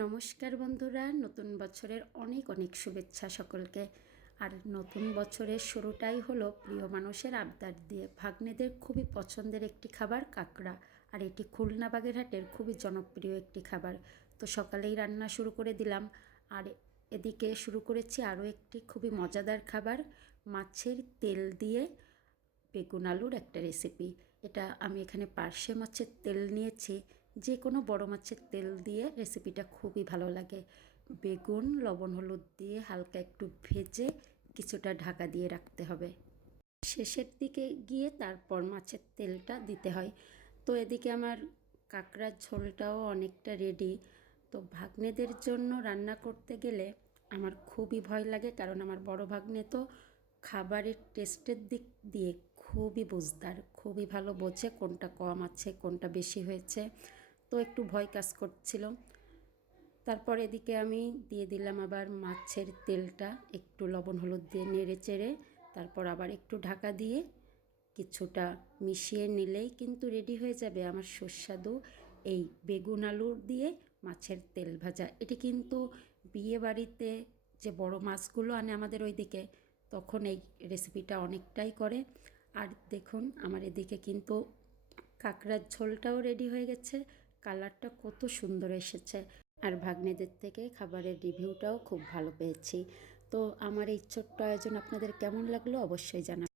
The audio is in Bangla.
নমস্কার বন্ধুরা, নতুন বছরের অনেক অনেক শুভেচ্ছা সকলকে। আর নতুন বছরের শুরুটাই হলো প্রিয় মানুষের আবদার দিয়ে। ভাগ্নেদের খুবই পছন্দের একটি খাবার কাঁকড়া, আর এটি খুলনা বাগেরহাটের খুবই জনপ্রিয় একটি খাবার। তো সকালেই রান্না শুরু করে দিলাম। আর এদিকে শুরু করেছি আরও একটি খুবই মজাদার খাবার, মাছের তেল দিয়ে বেগুন আলুর একটা রেসিপি। এটা আমি এখানে পার্শে মাছের তেল নিয়েছি। যে কোনো বড় মাছের তেল দিয়ে রেসিপিটা খুবই ভালো লাগে। বেগুন লবণ হলুদ দিয়ে হালকা একটু ভেজে কিছুটা ঢাকা দিয়ে রাখতে হবে। শেষের দিকে গিয়ে তারপর মাছের তেলটা দিতে হয়। তো এদিকে আমার কাঁকড়ার ঝোলটাও অনেকটা রেডি। তো ভাগ্নেদের জন্য রান্না করতে গেলে আমার খুবই ভয় লাগে, কারণ আমার বড় ভাগ্নে তো খাবারের টেস্টের দিক দিয়ে খুবই বুঝদার, খুবই ভালো বোঝে কোনটা কম আছে কোনটা বেশি হয়েছে। তো একটু ভয় কাজ করছিল। তারপর এদিকে আমি দিয়ে দিলাম আবার মাছের তেলটা, একটু লবণ হলুদ দিয়ে নেড়ে চেড়ে তারপর আবার একটু ঢাকা দিয়ে কিছুটা মিশিয়ে নিলেই কিন্তু রেডি হয়ে যাবে আমার সুস্বাদু এই বেগুন আলুর দিয়ে মাছের তেল ভাজা। এটি কিন্তু বিয়ে বাড়িতে যে বড় মাছগুলো আনে আমাদের ওইদিকে, তখন এই রেসিপিটা অনেকটাই করে। আর দেখুন আমার এদিকে কিন্তু কাঁকড়ার ঝোলটাও রেডি হয়ে গেছে, কালারটা কত সুন্দর এসেছে। আর ভাগ্নেদের থেকে খাবারের রিভিউটাও খুব ভালো পেয়েছি। তো আমার এই ছোট্ট আয়োজন আপনাদের কেমন লাগলো অবশ্যই জানাবেন।